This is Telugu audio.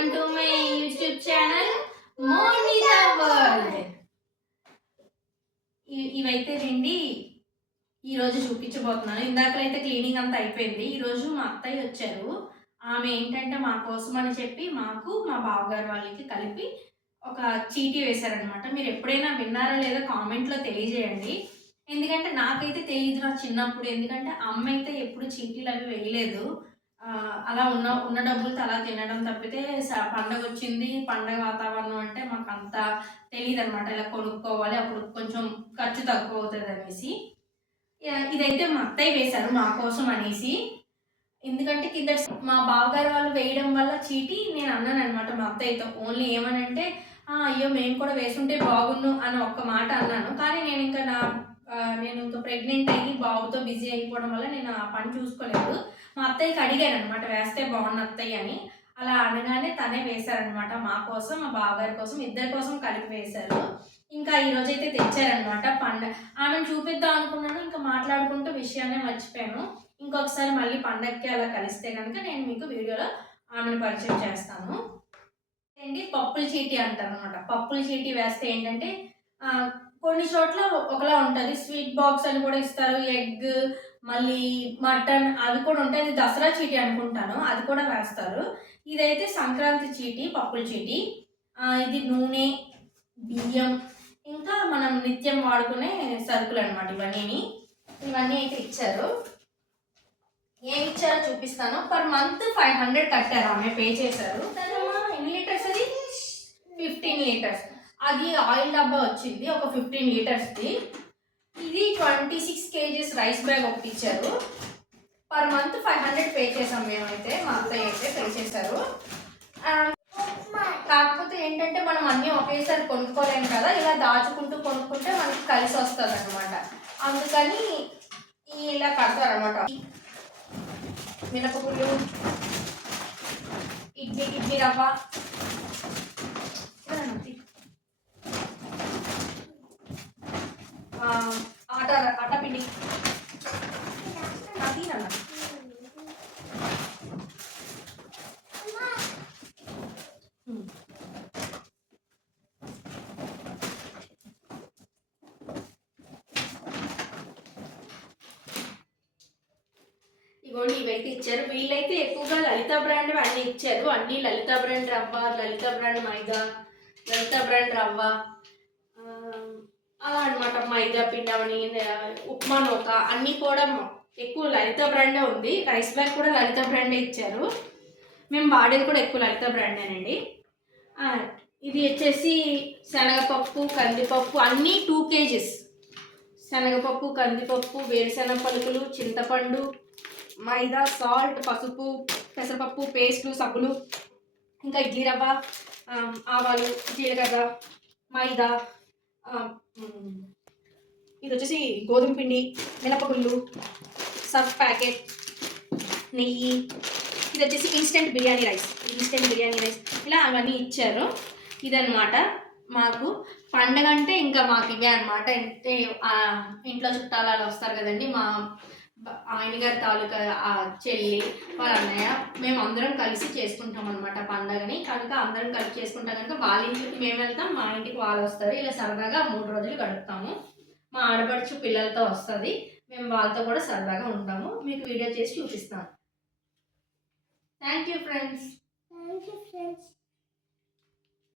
Welcome to my YouTube channel morning world ఇవైతే రండి. ఈరోజు చూపించబోతున్నాను. అయితే క్లీనింగ్ అంతా అయిపోయింది. ఈరోజు మా అత్తయ్య వచ్చారు. ఆమె ఏంటంటే మా కోసం అని చెప్పి మాకు మా బావగారు వాళ్ళకి కలిపి ఒక చీటీ వేశారనమాట మీరు ఎప్పుడైనా విన్నారా లేదా కామెంట్లో తెలియజేయండి. ఎందుకంటే నాకైతే తెలియదు నా చిన్నప్పుడు. ఎందుకంటే అమ్మ అయితే ఎప్పుడు చీటీలు అవి వేయలేదు. అలా ఉన్న ఉన్న డబ్బులతో అలా తినడం తప్పితే స- పండగ వచ్చింది పండగ వాతావరణం అంటే మాకు అంత తెలియదు అనమాట ఇలా కొనుక్కోవాలి అప్పుడు కొంచెం ఖర్చు తక్కువ అవుతుంది అనేసి ఇదైతే మా అత్తయ్య వేశారు మా కోసం అనేసి. ఎందుకంటే కింద మా బావగారు వాళ్ళు వేయడం వల్ల చీటి నేను అన్నాను అనమాట మా అత్తయ్యతో. ఓన్లీ ఏమనంటే అయ్యో మేము కూడా వేసుంటే బాగుండు అని ఒక్క మాట అన్నాను. కానీ నేను ఇంకా నా నేను ఇంకా ప్రెగ్నెంట్ అయ్యి బాబుతో బిజీ అయిపోవడం వల్ల నేను ఆ పని చూసుకోలేదు. మా అత్తయ్యకి అడిగాను అనమాట వేస్తే బాగున్న అత్తయ్య అని. అలా అనగానే తనే వేశారనమాట మా కోసం మా బావగారి కోసం ఇద్దరి కోసం కలిపి వేశారు. ఇంకా ఈరోజు అయితే తెచ్చారనమాట పండగ ఆమెను చూపిద్దాం అనుకున్నాను ఇంకా మాట్లాడుకుంటూ విషయాన్ని మర్చిపోయాను. ఇంకొకసారి మళ్ళీ పండగకి అలా కలిస్తే కనుక నేను మీకు వీడియోలో ఆమెను పరిచయం చేస్తాను. ఏంటి? పప్పుల చీటీ అంటారు అనమాట పప్పుల చీటీ వేస్తే ఏంటంటే కొన్ని చోట్ల ఒకలా ఉంటుంది. స్వీట్ బాక్స్ అని కూడా ఇస్తారు. ఎగ్ మళ్ళీ మటన్ అవి కూడా ఉంటాయి. ఇది దసరా చీటీ అనుకుంటాను. అది కూడా వేస్తారు. ఇదైతే సంక్రాంతి చీటీ పప్పుల చీటీ. ఇది నూనె బియ్యం. ఇంకా మనం నిత్యం వాడుకునే సరుకులు అనమాట ఇవన్నీ ఇవన్నీ అయితే ఇచ్చారు. ఏమి ఇచ్చారో చూపిస్తాను. పర్ మంత్ ఫైవ్ హండ్రెడ్ కట్టారు. ఆమె పే చేశారు. తర్వా ఎన్ని లీటర్స్ అది? Fifteen litres. అది ఆయిల్ డబ్బా వచ్చింది ఒక ఫిఫ్టీన్ లీటర్స్ది ఇది twenty six kgs rice bag ఒకటి ఇచ్చారు. Per month five hundred pay చేసాం మేమైతే మా అత్తయ్య అయితే పే చేశారు కాకపోతే ఏంటంటే మనం అన్నీ ఒకేసారి కొనుక్కోలేము కదా ఇలా దాచుకుంటూ కొనుక్కుంటే మనకి కలిసి వస్తుంది అనమాట అందుకని ఇలా కడతారనమాట మినపగుళ్ళు ఇడ్లీ ఇడ్లీ రవ్వ. ఇగోండి ఇవైతే ఇచ్చారు. వీళ్ళైతే ఎక్కువగా లలిత బ్రాండ్ అన్నీ ఇచ్చారు. అన్ని లలిత బ్రాండ్ రవ్వ లలిత బ్రాండ్ మైదా లలిత బ్రాండ్ రవ్వ అలా అనమాట మైదా పిండమని ఉప్మా నూక అన్నీ కూడా ఎక్కువ లలిత బ్రాండే ఉంది. రైస్ బ్యాగ్ కూడా లలిత బ్రాండే ఇచ్చారు. మేము వాడేది కూడా ఎక్కువ లలిత బ్రాండేనండి. ఇది వచ్చేసి శనగపప్పు కందిపప్పు అన్నీ టూ కేజీస్. శనగపప్పు కందిపప్పు వేరుశనగ పలుకులు చింతపండు మైదా సాల్ట్ పసుపు పెసరపప్పు పేస్ట్లు సబ్బులు ఇంకా ఇడ్లీ రవ్వ ఆవాలు జీలకర్ర మైదా ఇది వచ్చేసి గోధుమ పిండి మినపగుళ్ళు సర్ఫ్ ప్యాకెట్ నెయ్యి. ఇది వచ్చేసి instant biryani rice. Instant biryani rice. ఇలా అవన్నీ ఇచ్చారు. ఇదన్నమాట మాకు. పండగ అంటే ఇంకా మాకు ఇవే అనమాట అంటే ఇంట్లో చుట్టాలు వస్తారు కదండి. మా ఆయన గారి తాలూకా చెల్లి వాళ్ళ అన్నయ్య మేము అందరం కలిసి చేసుకుంటాం అనమాట పండగని. కనుక అందరం కలిసి చేసుకుంటాం కనుక వాళ్ళ ఇంటికి మేము వెళ్తాం మా ఇంటికి వాళ్ళు వస్తారు. ఇలా సరదాగా మూడు రోజులు గడుపుతాము. మా ఆడపడుచు పిల్లలతో వస్తుంది. మేము వాళ్ళతో కూడా సరదాగా ఉంటాము. మీకు వీడియో చేసి చూపిస్తాను. Thank you friends.